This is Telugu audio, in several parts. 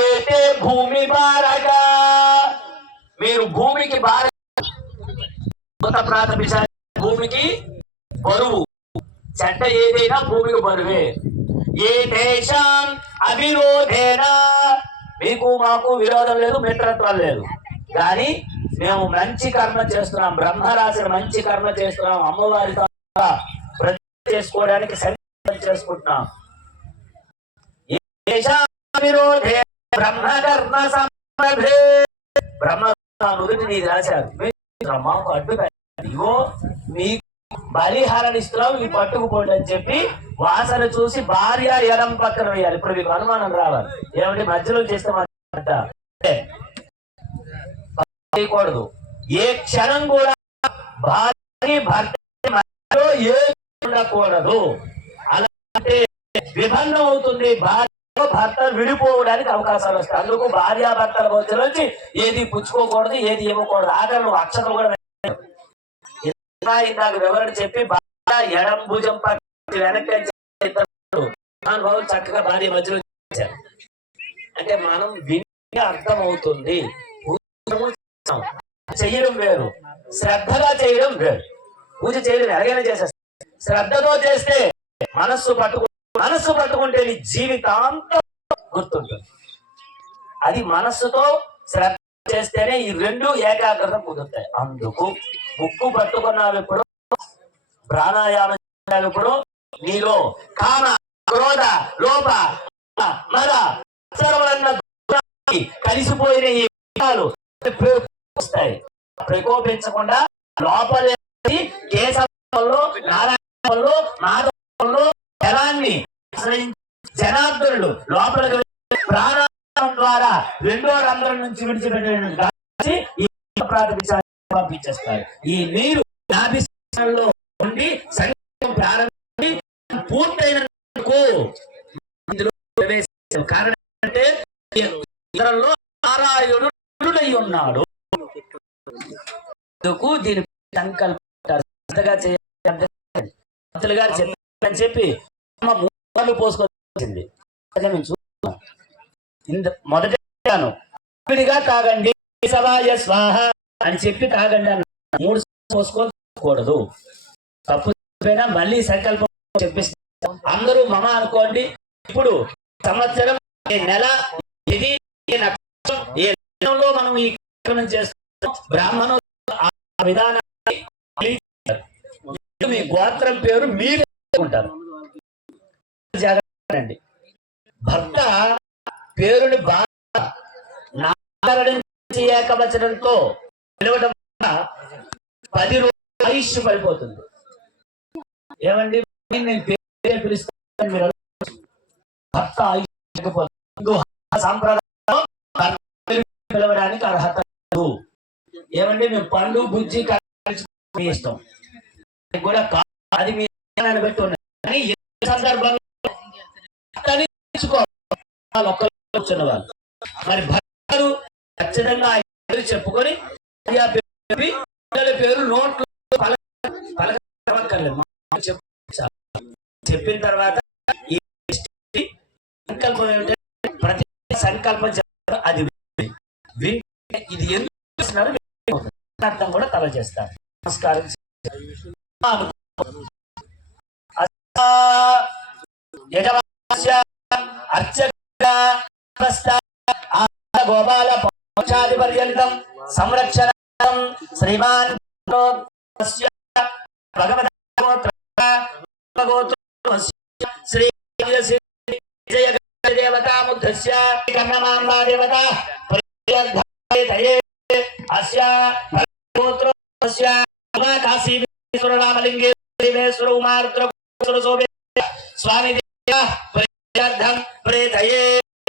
ఏటే భూమి భారగా మీరు భూమికి భార భూమికి బరువు చెడ్డ ఏదైనా భూమికి బరువే. ఏ దేశం అవిరోధేనా మీకు మాకు విరోధం లేదు, మిత్రత్వం లేదు, కానీ మేము మంచి కర్మ చేస్తున్నాం, బ్రహ్మరాశి మంచి కర్మ చేస్తున్నాం, అమ్మవారితో చేసుకోవడానికి సంకల్పం చేసుకుంటున్నాం. బ్రహ్మ నుడిని నీది రాశారు, మాకు అడ్డు ఇగో మీకు బలిహారణ ఇస్తున్నాం, ఈ పట్టుకుపోండి అని చెప్పి వాసన చూసి భార్య ఎడం పక్కన వేయాలి. ఇప్పుడు మీకు అనుమానం రావాలి, ఏమంటే మధ్యలో చేస్తే చేయకూడదు. ఏ క్షణం కూడా భార్య భర్త ఏ ఉండకూడదు, అలాంటి విభిన్నం అవుతుంది. భార్య భర్త విడిపోవడానికి అవకాశాలు వస్తాయి. అందుకు భార్యాభర్తల మధ్యలోంచి ఏది పుచ్చుకోకూడదు, ఏది ఇవ్వకూడదు. ఆఖరి నువ్వు అక్షతలు కూడా ఇందాక వివరణ చెప్పి భార్య ఎడం భుజం వెనక్కి చక్కగా భార్య మధ్యలో అంటే మనం విని అర్థం అవుతుంది. చెయ్యడం వేరు, శ్రద్ధగా చేయడం వేరు. పూజ చేయడం ఎలాగైనా చేసేస్తాం, శ్రద్ధతో చేస్తే మనస్సు పట్టుకుంటే నీ జీవితాంతం గుర్తుంటుంది. అది మనస్సుతో శ్రద్ధ చేస్తేనే ఈ రెండు ఏకాగ్రత కుదురుతాయి. అందుకు ముక్కు పట్టుకున్నప్పుడు ప్రాణాయామం చేసినప్పుడు నీలో కామ క్రోధ లోభ మద కలిసిపోయిన ఈ వస్తాయి. ప్రకోపించకుండా లోపల కేశవంలో నారాయణంలో మాధవంలో జలాన్ని జనార్దనుడు లోపలికి ప్రాణాయామం ద్వారా రెండో రంధ్రం నుంచి విడిచిపెట్టే పంపించేస్తారు. ఈ నీరు నాభిలో ఉండి సంగీతం ప్రారంభి పూర్తయినందుకు కారణం అంటే ఇతరుల్లో నారాయణుడై ఉన్నాడు. దీని సంకల్పంగా చేయాలి గారు చెప్పని చెప్పి మూడు పోసుకొచ్చింది. మొదట విడిగా తాగండి సవాయ స్వాహ అని చెప్పి తాగండి అన్న. మూడు పోసుకోకూడదు, తప్పు చెప్పినా మళ్ళీ సంకల్పం చెప్పిస్తాం. అందరూ మమ అనుకోండి. ఇప్పుడు సంవత్సరం ఏ నెల ఇది ఏ నక్షత్రం ఏ నెలలో మనం ఈ కార్యక్రమం చేస్తాం. బ్రాహ్మణులు ఆ విధానాన్ని మీ గోత్రం పేరు మీరు ఉంటారు. జాగ్రత్త. భర్త పేరుని బాగా నామకరణం ఏకవచనంతో పిలవడం వల్ల 10 రోజులు ఆయుష్ పడిపోతుంది. ఏమండి నేను పేరు పిలుస్తాను, మీరు భర్త ఆయుష్ సాంప్రదాయం పిలవడానికి అర్హత లేదు. ఏమండి మేము పండు బుజ్జి ఇష్టం కూడా అది మీ బట్టి ఉన్నాయి. కానీ ఏ సందర్భంలో కూర్చున్న వాళ్ళు మరి భర్తలు ఖచ్చితంగా ఆయన చెప్పుకొని పేరు నోట్లు చెప్పిన తర్వాత ఈ సంకల్పం ఏమిటంటే ప్రతి సంకల్పం చెప్పారు. అది ఇది ఎందుకు చేస్తున్నారు అర్థం కూడా తల చేస్తారు. నమస్కారం. గోపాల పర్యంతం సంరక్షణ శ్రీమాన్ శ్రీ దేవతా ముగ్ధస్య కర్ణమాంబా దేవతా కాశీరామలింగే స్వామి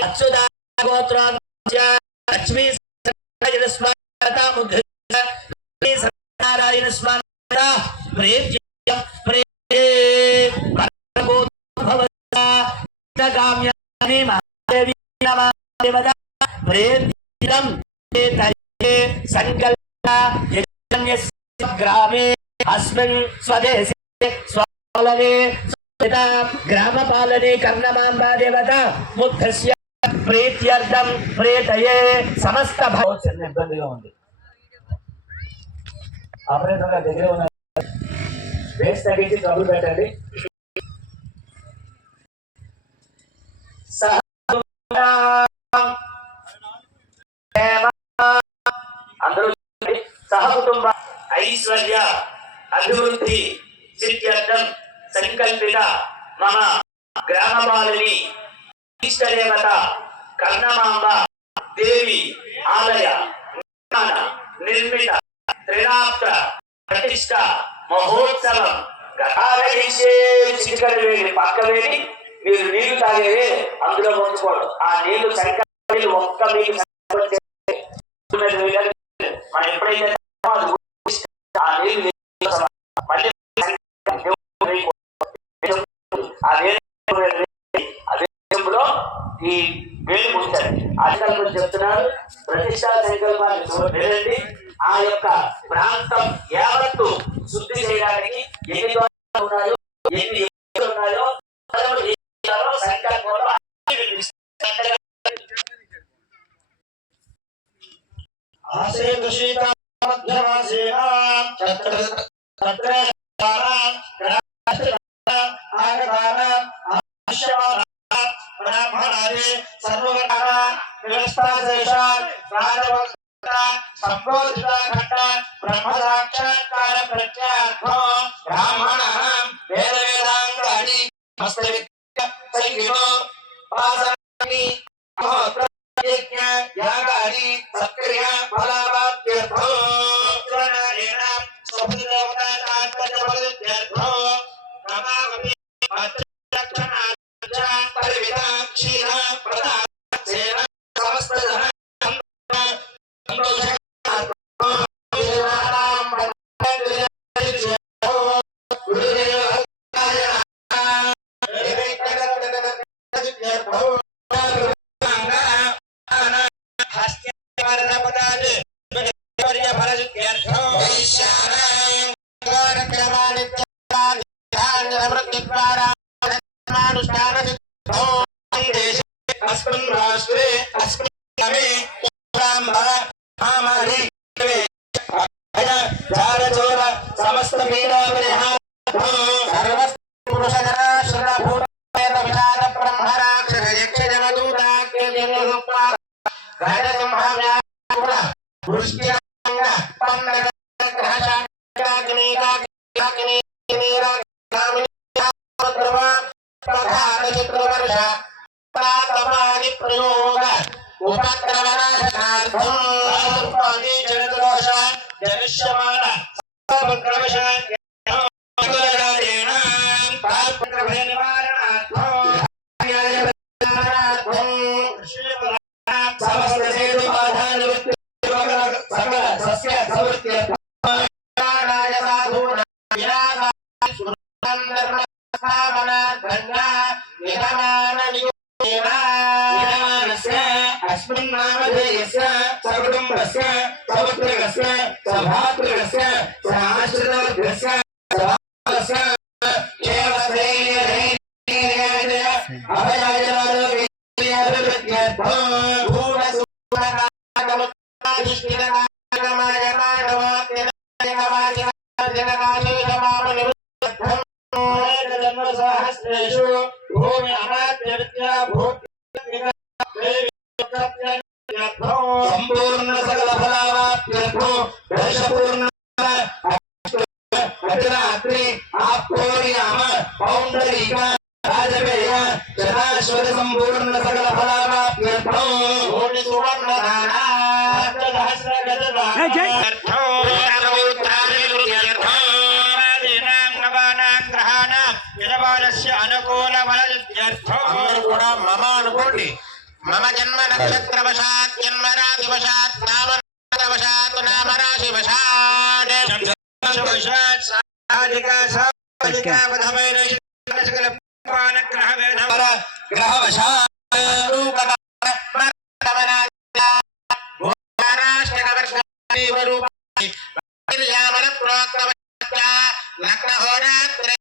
అచ్యుత గోత్ర లక్ష్మీ నారాయణ స్వామి గ్రామే అస్మిన్ స్వదేశే స్వాలనే గ్రామ పాలనే కర్ణమాంబా దేవత ముగ్ధస్య ప్రీత్యర్థం ప్రేతయే సమస్త చిన్న ఇబ్బందిగా ఉంది. ఆపరేటర్ గారి దగ్గర ఉన్న బేస్ తగ్గించి ట్రబుల్ పెట్టండి. అందరూ సహకుటుంబ ఐశ్వర్య అభివృద్ధి సిద్ధ్యర్థం సంకల్పిత మమ గ్రామపాలని ఇష్టదేవత కర్ణమాంబ దేవి ఆలయ నిర్మిత త్రిరాత్ర ప్రతిష్ట మహోత్సవం చిటికలు వేడి పక్క వేడి మీరు నీళ్లు తాగేవి అందులో ఉంచుకోవడం. ఆ నీళ్లు సంకల్ప ఒక్క మీకు మనం ఎప్పుడైతే ఆ నీళ్లు ఈ వేలు ఉంచండి. అధికారులు చెప్తున్నారు ప్రతిష్టా సంకల్పాన్ని వినండి. ఆ యొక్క ప్రాంతం యావత్తు శుద్ధి చేయడానికి ఎన్ని దోషాలు ఉన్నాయో ఎన్ని ఉన్నాయో సంకల్పంలో సంపూర్ణ సకల ఫలావాప్త్యర్థో దోషపూర్ణ అర్ధరాత్రి ఆప్కోరియామ పౌండరీక రాజవేయ శతాశ్వత సంపూర్ణ సకల ఫలావాప్త్యర్థో కోటి సువర్ణదాన సహస్ర గజ అనుకూల కూడా మమ అనుకోండి. మమ జన్మ నక్షత్రవశాత్ జన్మ రాశివశాత్ నామవశాత్ నామరాశివశాత్ గ్రహవశాత్